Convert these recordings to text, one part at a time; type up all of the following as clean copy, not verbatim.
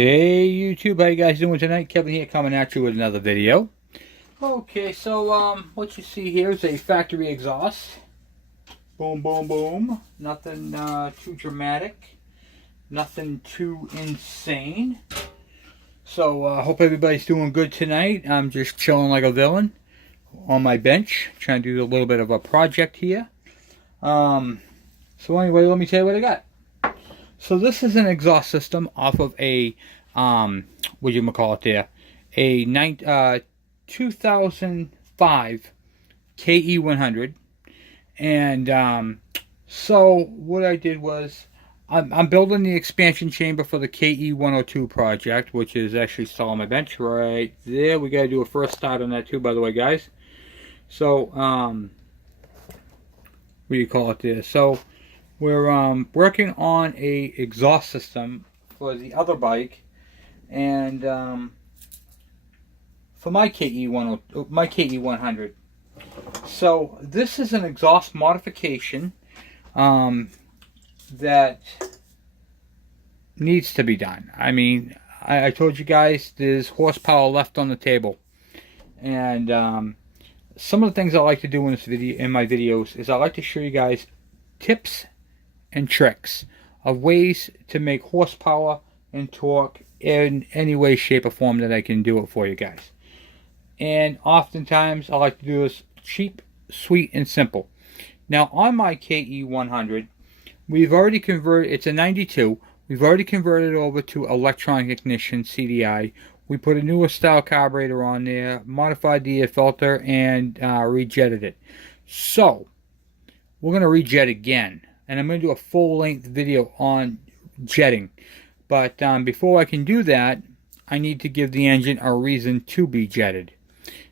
Hey YouTube, how you guys doing tonight? Kevin here coming at you with another video. Okay, so what you see here is a factory exhaust. Boom, boom, boom. Nothing too dramatic. Nothing too insane. So hope everybody's doing good tonight. I'm just chilling like a villain on my bench, trying to do a little bit of a project here. So anyway, let me tell you what I got. So this is an exhaust system off of a, what you call it there, a 2005 KE100. And so what I did was, I'm building the expansion chamber for the KE102 project, which is actually still on my bench right there. We got to do a first start on that too, by the way, guys. So, what do you call it there? So, we're working on a exhaust system for the other bike, and for my KE100. So this is an exhaust modification that needs to be done. I mean, I told you guys there's horsepower left on the table, and some of the things I like to do in this video, in my videos, is I like to show you guys tips and tricks of ways to make horsepower and torque in any way, shape, or form that I can do it for you guys. And oftentimes I like to do this cheap, sweet, and simple. Now on my KE100, we've already converted, it's a 92, we've already converted it over to electronic ignition CDI. We put a newer style carburetor on there, modified the air filter, and rejetted it. So we're going to rejet again. And I'm going to do a full-length video on jetting. But before I can do that, I need to give the engine a reason to be jetted.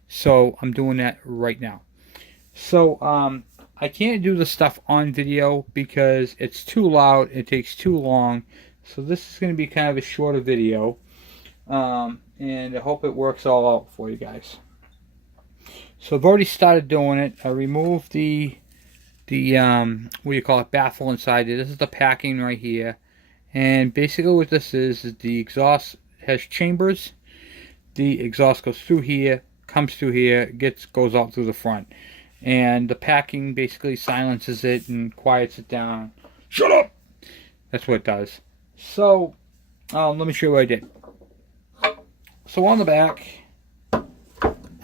So I'm doing that right now. So I can't do the stuff on video because it's too loud. It takes too long. So this is going to be kind of a shorter video. And I hope it works all out for you guys. So I've already started doing it. I removed the what do you call it, baffle inside there. This is the packing right here, and basically what this is the exhaust has chambers. The exhaust goes through here, comes through here, goes out through the front, and the packing basically silences it and quiets it down. Shut up! That's what it does. So let me show you what I did. So on the back,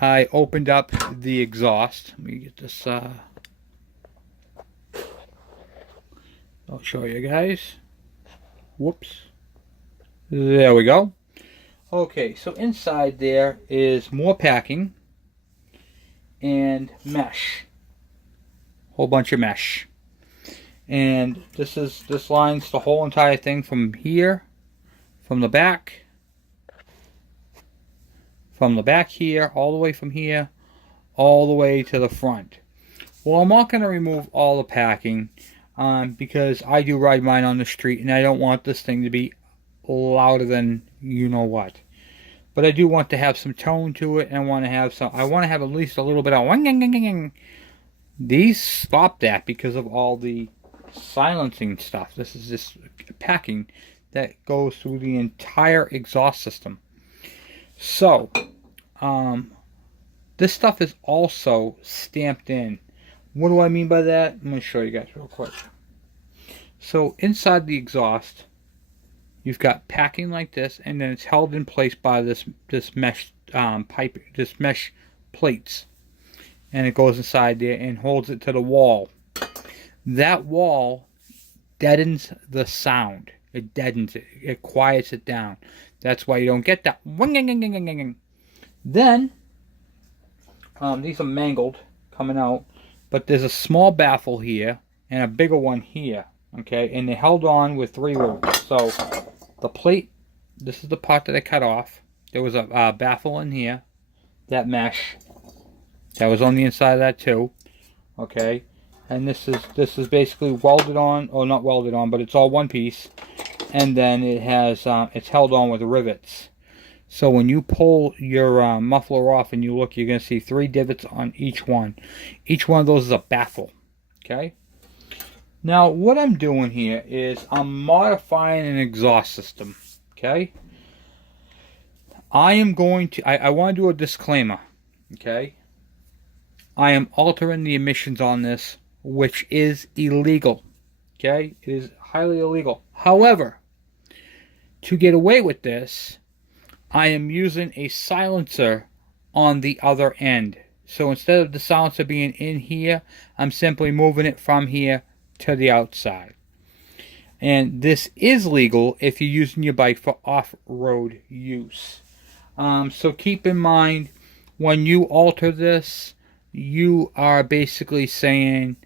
I opened up the exhaust. Let me get this I'll show you guys. Whoops. There we go. Okay, so inside there is more packing and mesh. Whole bunch of mesh. And this lines the whole entire thing from here, from the back here, all the way from here, all the way to the front. Well, I'm not going to remove all the packing. Because I do ride mine on the street, and I don't want this thing to be louder than you know what. But I do want to have some tone to it, and I want to have at least a little bit of wing. These stop that because of all the silencing stuff. This is this packing that goes through the entire exhaust system. So, this stuff is also stamped in. What do I mean by that? I'm going to show you guys real quick. So inside the exhaust, you've got packing like this, and then it's held in place by this mesh pipe, this mesh plates, and it goes inside there and holds it to the wall. That wall deadens the sound. It deadens it. It quiets it down. That's why you don't get that. Then these are mangled coming out. But there's a small baffle here and a bigger one here, okay? And they're held on with 3 ropes. So the plate, this is the part that I cut off. There was a baffle in here, that mesh, that was on the inside of that too, okay? And this is basically welded on, or not welded on, but it's all one piece. And then it has it's held on with rivets. So when you pull your muffler off and you look, you're going to see 3 divots on each one. Each one of those is a baffle. Okay? Now, what I'm doing here is I'm modifying an exhaust system. Okay? I am going to, I want to do a disclaimer, okay? I am altering the emissions on this, which is illegal, okay? It is highly illegal. However, to get away with this, I am using a silencer on the other end. So instead of the silencer being in here, I'm simply moving it from here to the outside. And this is legal if you're using your bike for off-road use. So keep in mind, when you alter this, you are basically saying,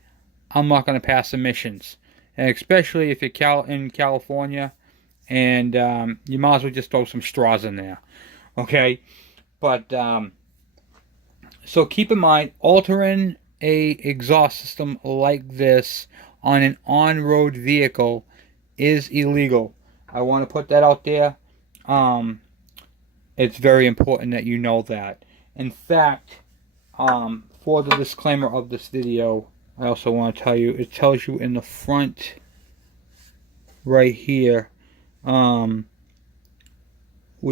I'm not going to pass emissions. And especially if you're in California, and you might as well just throw some straws in there. Okay? But, so keep in mind, altering a exhaust system like this on an on-road vehicle is illegal. I want to put that out there. It's very important that you know that. In fact, for the disclaimer of this video, I also want to tell you, it tells you in the front right here, we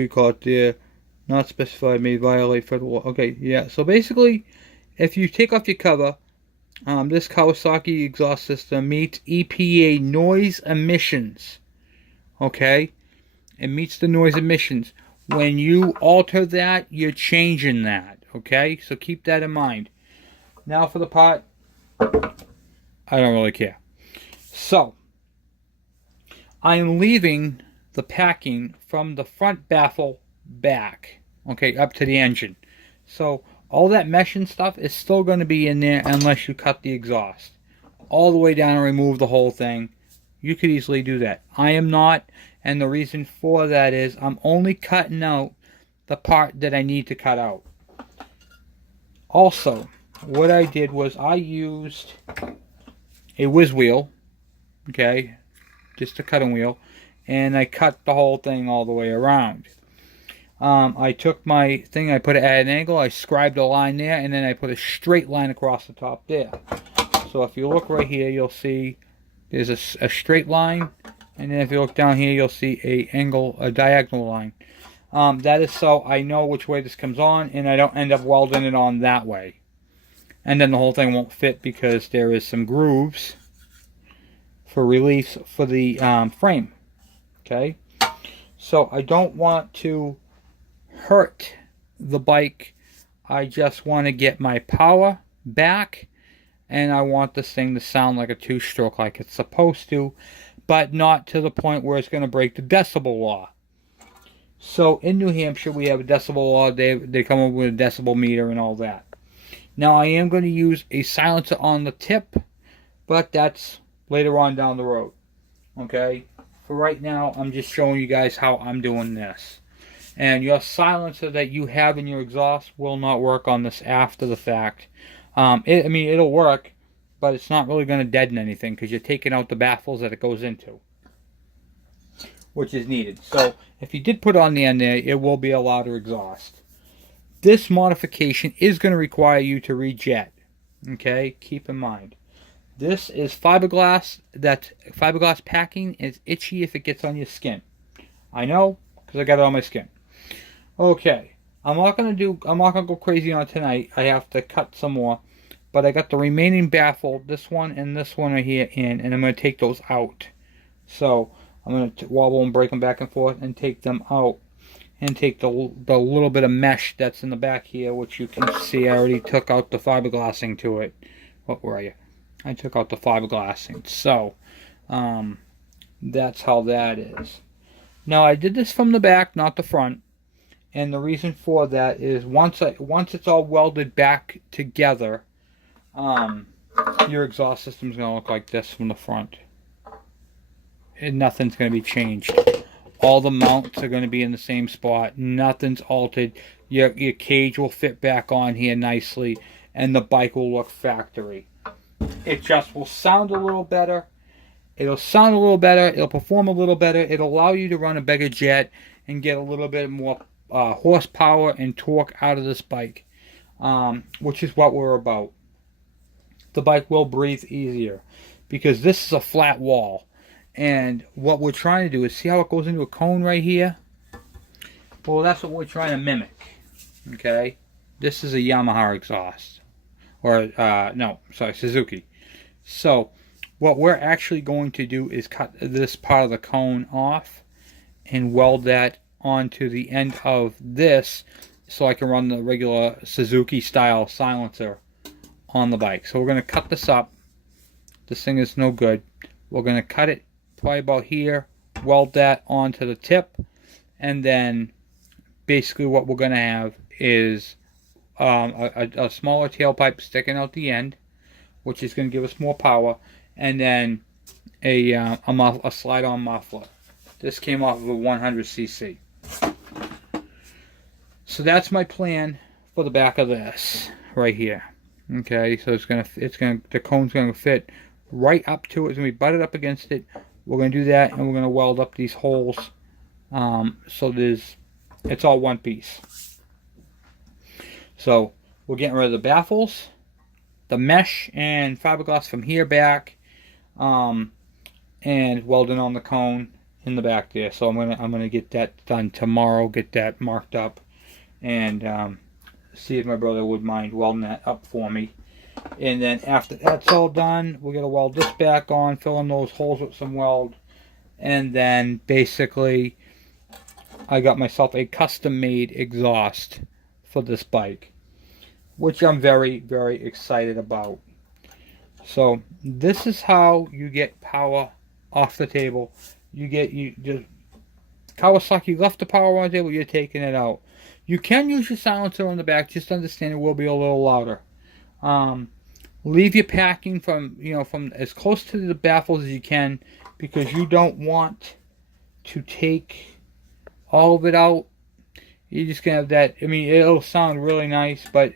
call it there, not specified, may violate federal law. Okay, yeah, so basically, if you take off your cover, this Kawasaki exhaust system meets EPA noise emissions. Okay? It meets the noise emissions. When you alter that, you're changing that. Okay? So keep that in mind. Now for the part, I don't really care. So, I am leaving the packing from the front baffle back. Okay, up to the engine. So, all that mesh and stuff is still going to be in there unless you cut the exhaust. All the way down and remove the whole thing. You could easily do that. I am not, and the reason for that is I'm only cutting out the part that I need to cut out. Also, what I did was I used a whiz wheel, okay, just a cutting wheel, and I cut the whole thing all the way around. I took my thing, I put it at an angle, I scribed a line there, and then I put a straight line across the top there. So if you look right here, you'll see there's a straight line, and then if you look down here, you'll see a diagonal line. That is so I know which way this comes on, and I don't end up welding it on that way. And then the whole thing won't fit because there is some grooves for reliefs for the frame. Okay? So I don't want to hurt the bike. I just want to get my power back, and I want this thing to sound like a two-stroke like it's supposed to, but not to the point where it's going to break the decibel law. So in New Hampshire, we have a decibel law. They come up with a decibel meter and all that. Now I am going to use a silencer on the tip, but that's later on down the road. Okay? For right now, I'm just showing you guys how I'm doing this. And your silencer that you have in your exhaust will not work on this after the fact. It'll work, but it's not really going to deaden anything because you're taking out the baffles that it goes into, which is needed. So if you did put it on the end there, it will be a louder exhaust. This modification is going to require you to rejet. Okay, keep in mind. This is fiberglass. That fiberglass packing is itchy if it gets on your skin. I know, because I got it on my skin. Okay, I'm not gonna go crazy on it tonight. I have to cut some more, but I got the remaining baffle, this one and this one right here in, and I'm gonna take those out. So I'm gonna wobble and break them back and forth and take them out, and take the little bit of mesh that's in the back here, which you can see I already took out the fiberglassing to it. Where are you? I took out the fiberglassing. So that's how that is. Now I did this from the back, not the front. And the reason for that is once it's all welded back together, your exhaust system is going to look like this from the front. And nothing's going to be changed. All the mounts are going to be in the same spot. Nothing's altered. Your cage will fit back on here nicely, and the bike will look factory. It just will sound a little better. It'll sound a little better. It'll perform a little better. It'll allow you to run a bigger jet and get a little bit more horsepower and torque out of this bike, which is what we're about. The bike will breathe easier because this is a flat wall, and what we're trying to do is see how it goes into a cone right here. Well, that's what we're trying to mimic. Okay? This is a Yamaha exhaust. Or, no, sorry, Suzuki. So, what we're actually going to do is cut this part of the cone off and weld that onto the end of this so I can run the regular Suzuki style silencer on the bike. So we're going to cut this up. This thing is no good. We're going to cut it probably about here, weld that onto the tip, and then basically what we're going to have is a smaller tailpipe sticking out the end, which is going to give us more power, and then a slide-on muffler. This came off of a 100cc. So that's my plan for the back of this right here. Okay, so the cone's gonna fit right up to it. It's gonna be butted up against it. We're gonna do that, and we're gonna weld up these holes so it's all one piece. So we're getting rid of the baffles, the mesh and fiberglass from here back, and welding on the cone in the back there. So I'm gonna get that done tomorrow. Get that marked up, and see if my brother would mind welding that up for me. And then after that's all done, we're gonna weld this back on, fill in those holes with some weld, and then basically I got myself a custom-made exhaust for this bike, which I'm very, very excited about. So this is how you get power off the table. You just Kawasaki left the power on the table, you're taking it out. You can use your silencer on the back, just understand it will be a little louder. Leave your packing from as close to the baffles as you can, because you don't want to take all of it out. You're just gonna have that. I mean, it'll sound really nice, but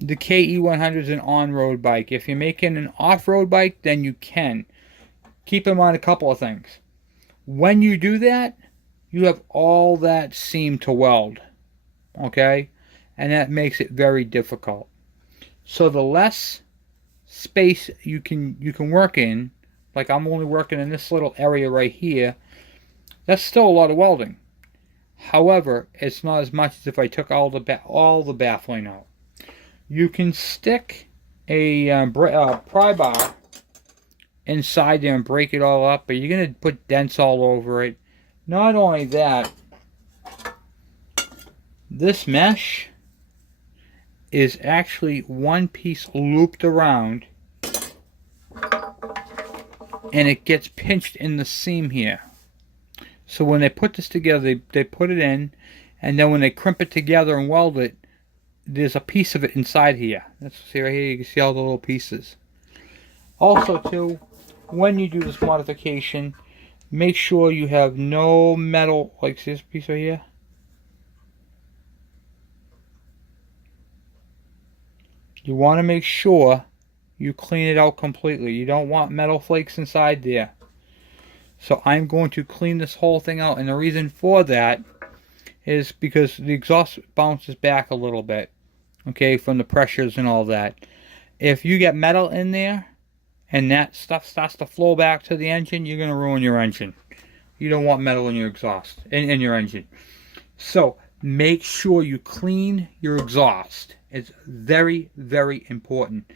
the KE100 is an on-road bike. If you're making an off-road bike, then you can. Keep in mind a couple of things. When you do that, you have all that seam to weld, okay? And that makes it very difficult. So the less space you can work in, like I'm only working in this little area right here, that's still a lot of welding. However, it's not as much as if I took all the baffling out. You can stick a pry bar inside there and break it all up, but you're going to put dents all over it. Not only that, this mesh is actually one piece looped around, and it gets pinched in the seam here. So when they put this together, they put it in, and then when they crimp it together and weld it, there's a piece of it inside here. Let's see right here, you can see all the little pieces. Also too, when you do this modification, make sure you have no metal, like see this piece right here? You want to make sure you clean it out completely. You don't want metal flakes inside there. So I'm going to clean this whole thing out, and the reason for that is because the exhaust bounces back a little bit, okay, from the pressures and all that. If you get metal in there and that stuff starts to flow back to the engine, you're going to ruin your engine. You don't want metal in your exhaust, in your engine. So make sure you clean your exhaust. It's very, very important.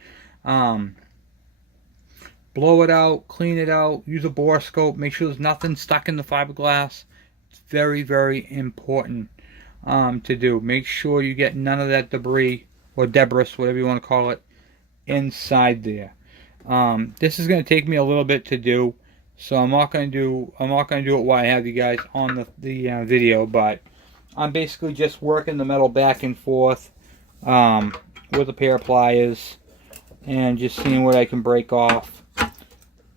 Blow it out, clean it out, use a borescope, make sure there's nothing stuck in the fiberglass. It's very, very important to do. Make sure you get none of that debris or debris, whatever you want to call it, inside there. This is going to take me a little bit to do, so I'm not going to do it while I have you guys on the video, but I'm basically just working the metal back and forth with a pair of pliers and just seeing what I can break off.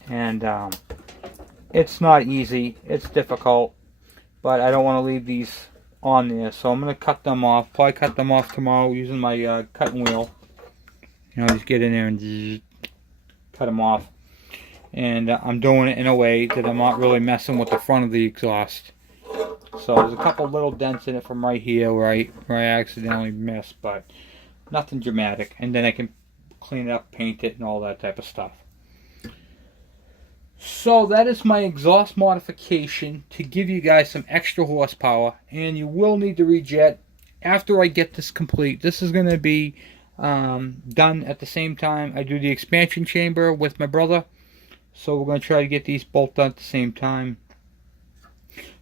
And it's not easy, it's difficult, but I don't want to leave these on there, so I'm going to cut them off. Probably cut them off tomorrow using my cutting wheel. Just get in there and cut them off. And I'm doing it in a way that I'm not really messing with the front of the exhaust. So there's a couple little dents in it from right here where I accidentally missed, but nothing dramatic. And then I can clean it up, paint it, and all that type of stuff. So that is my exhaust modification to give you guys some extra horsepower, and you will need to rejet after I get this complete. This is going to be done at the same time I do the expansion chamber with my brother. So we're going to try to get these both done at the same time,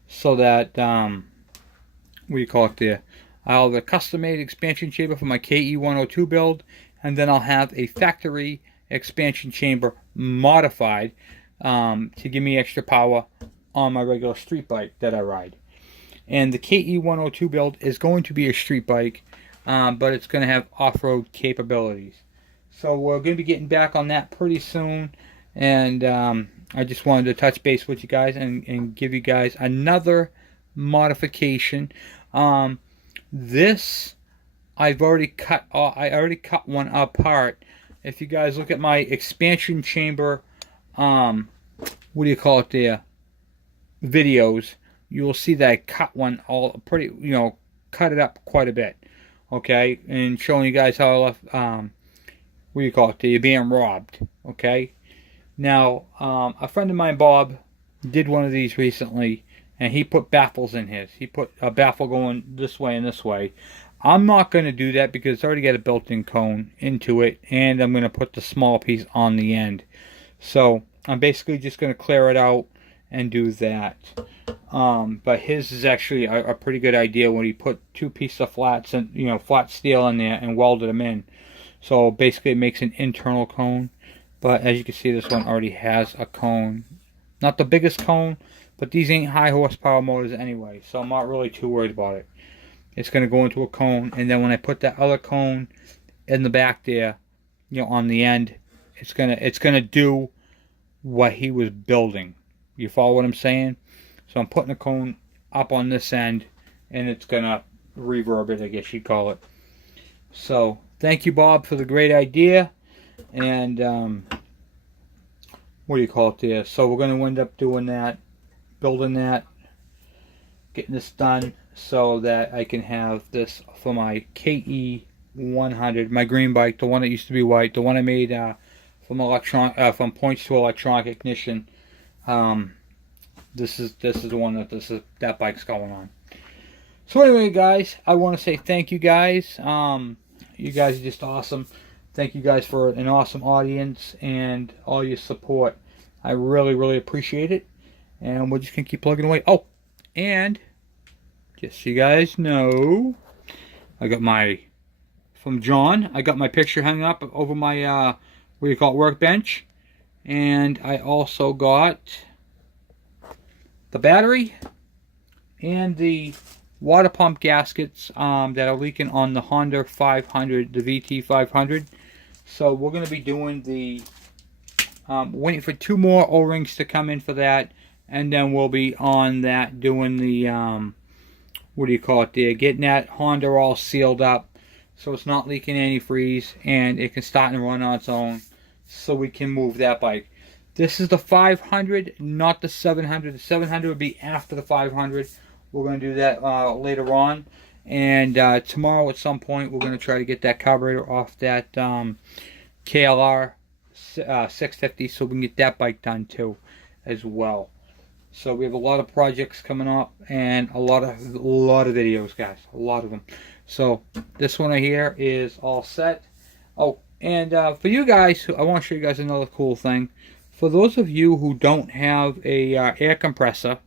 so that what do you call it there? I'll have a custom-made expansion chamber for my KE102 build, and then I'll have a factory expansion chamber modified to give me extra power on my regular street bike that I ride. And the KE102 build is going to be a street bike, but it's going to have off-road capabilities. So we're going to be getting back on that pretty soon, and I just wanted to touch base with you guys and give you guys another modification. This I've already cut. I already cut one apart. If you guys look at my expansion chamber, what do you call it there? Videos, you will see that I cut one all pretty. Cut it up quite a bit. Okay, and showing you guys how I left. What do you call it? You're being robbed. Okay. Now, a friend of mine, Bob, did one of these recently, and he put baffles in his. He put a baffle going this way and this way. I'm not going to do that because it's already got a built-in cone into it, and I'm going to put the small piece on the end. So I'm basically just going to clear it out and do that. But his is actually a pretty good idea when he put two pieces of flats and flat steel in there and welded them in. So basically, it makes an internal cone. But as you can see, this one already has a cone. Not the biggest cone, but these ain't high horsepower motors anyway, so I'm not really too worried about it. It's going to go into a cone, and then when I put that other cone in the back there, on the end, it's gonna do what he was building. You follow what I'm saying? So I'm putting a cone up on this end, and it's gonna reverb it, I guess you'd call it. So thank you, Bob, for the great idea. And what do you call it there? So we're going to end up doing that, building that, getting this done so that I can have this for my KE100, my green bike, the one that used to be white, the one I made from points to electronic ignition. This is the one that bike's going on. So anyway, guys, I want to say thank you guys. You guys are just awesome. Thank you guys for an awesome audience and all your support. I really, really appreciate it. And we're just going to keep plugging away. Oh, and just so you guys know, I got from John, I got my picture hung up over my, what do you call it, workbench. And I also got the battery and the water pump gaskets that are leaking on the Honda 500, the VT 500. So we're going to be doing the, waiting for 2 more O-rings to come in for that. And then we'll be on that doing the, what do you call it there, getting that Honda all sealed up so it's not leaking antifreeze and it can start and run on its own so we can move that bike. This is the 500, not the 700. The 700 would be after the 500. We're going to do that later on. And tomorrow at some point, we're going to try to get that carburetor off that KLR 650 so we can get that bike done too as well. So we have a lot of projects coming up and a lot of videos, guys. A lot of them. So this one right here is all set. Oh, and for you guys, I want to show you guys another cool thing. For those of you who don't have a air compressor,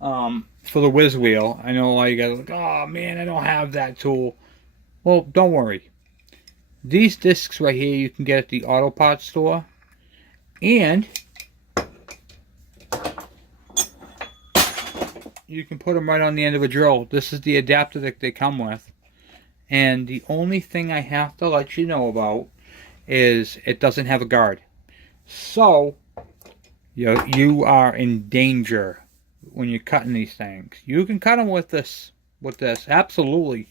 for the whiz wheel, I know a lot of you guys are like, oh man, I don't have that tool. Well, don't worry. These discs right here you can get at the auto parts store, and you can put them right on the end of a drill. This is the adapter that they come with, and the only thing I have to let you know about is it doesn't have a guard. So you are in danger when you're cutting these things. You can cut them with this, absolutely.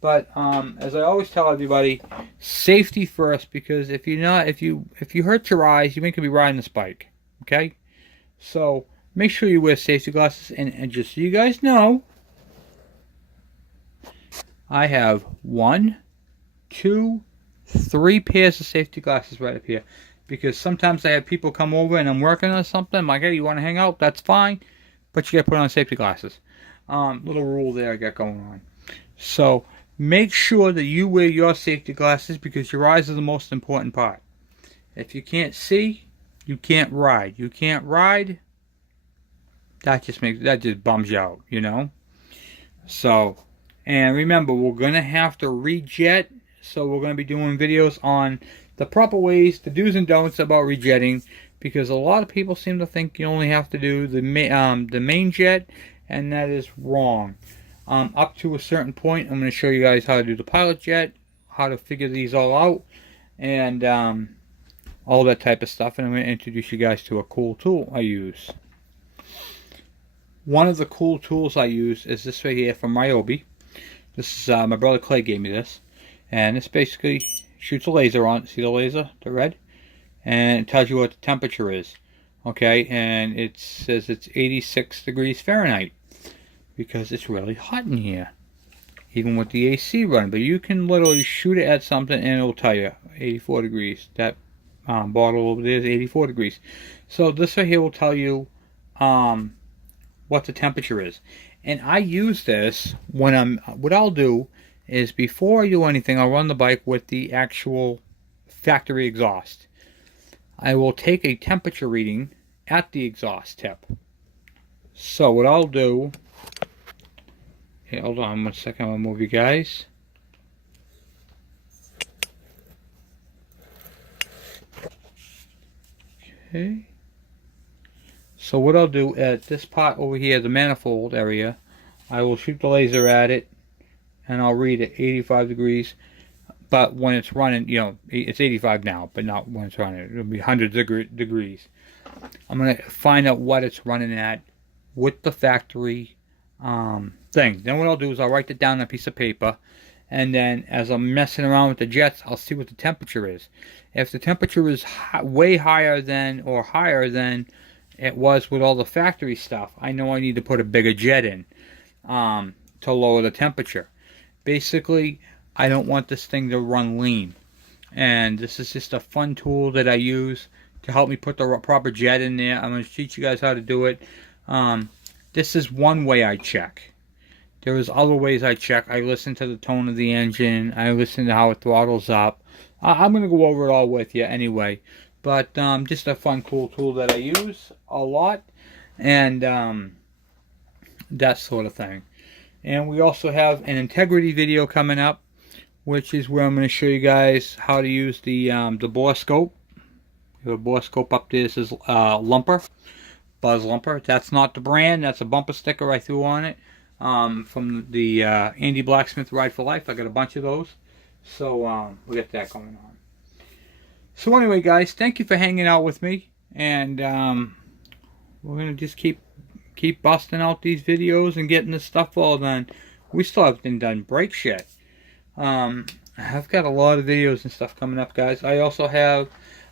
But as I always tell everybody, safety first, because if you hurt your eyes, you ain't gonna be riding this bike. Okay, so make sure you wear safety glasses. And just so you guys know, I have 1, 2, 3 pairs of safety glasses right up here. because sometimes I have people come over and I'm working on something. I'm like, hey, you want to hang out? That's fine, but you got to put on safety glasses. Little rule there I got going on. So make sure that you wear your safety glasses, because your eyes are the most important part. If you can't see, you can't ride. You can't ride, that just bums you out, you know. So, and remember, we're gonna have to rejet. So we're gonna be doing videos on the proper ways, the do's and don'ts about rejetting, because a lot of people seem to think you only have to do the main jet, and that is wrong. Up to a certain point, I'm going to show you guys how to do the pilot jet, how to figure these all out, and all that type of stuff. And I'm going to introduce you guys to a cool tool I use. One of the cool tools I use is this right here from Ryobi. This is my brother Clay gave me this, and this basically shoots a laser on it. See the laser, the red, and it tells you what the temperature is. Okay, and it says it's 86 degrees Fahrenheit, because it's really hot in here, even with the AC running. But you can literally shoot it at something and it'll tell you 84 degrees. That bottle over there is 84 degrees. So this right here will tell you what the temperature is. And I use this when what I'll do is, before I do anything, I'll run the bike with the actual factory exhaust. I will take a temperature reading at the exhaust tip. So what I'll do, okay, hold on 1 second, I'll move you guys. Okay. So what I'll do at this part over here, the manifold area, I will shoot the laser at it, and I'll read it 85 degrees. But when it's running, you know, it's 85 now, but not when it's running. It'll be hundreds of degrees. I'm going to find out what it's running at with the factory thing. Then what I'll do is I'll write it down on a piece of paper, and then as I'm messing around with the jets, I'll see what the temperature is. If the temperature is way higher than, or higher than it was with all the factory stuff, I know I need to put a bigger jet in to lower the temperature. Basically, I don't want this thing to run lean, and this is just a fun tool that I use to help me put the proper jet in there. I'm going to teach you guys how to do it. This is one way I check. There is other ways I check. I listen to the tone of the engine. I listen to how it throttles up. I'm going to go over it all with you anyway. But just a fun, cool tool that I use a lot. And that sort of thing. And we also have an integrity video coming up, which is where I'm going to show you guys how to use the bore scope. We have a bore scope up there. This is Lumper, Buzz Lumper. That's not the brand. That's a bumper sticker I threw on it from the Andy Blacksmith Ride for Life. I got a bunch of those. So we'll get that going on. So anyway, guys, thank you for hanging out with me. And we're going to just keep busting out these videos and getting this stuff all done. We still haven't done brakes yet. I've got a lot of videos and stuff coming up, guys. I also have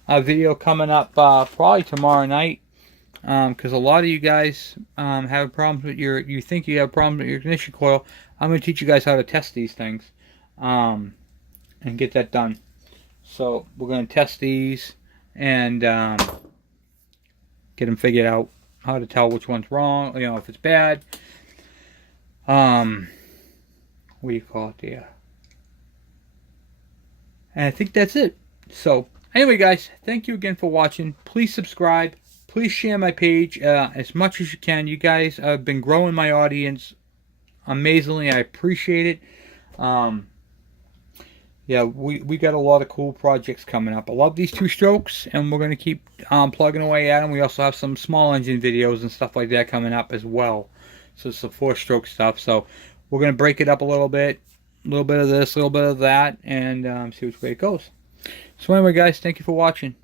a video coming up probably tomorrow night, because a lot of you guys have problems with you think you have problems with your ignition coil. I'm going to teach you guys how to test these things and get that done. So we're going to test these and get them figured out, how to tell which one's wrong, you know, if it's bad. What do you call it there? And I think that's it. So anyway, guys, thank you again for watching. Please subscribe. Please share my page as much as you can. You guys have been growing my audience amazingly. I appreciate it. Yeah, we got a lot of cool projects coming up. I love these two-strokes, and we're going to keep plugging away at them. We also have some small engine videos and stuff like that coming up as well. So it's the four-stroke stuff. So we're going to break it up a little bit of this, a little bit of that, and see which way it goes. So anyway, guys, thank you for watching.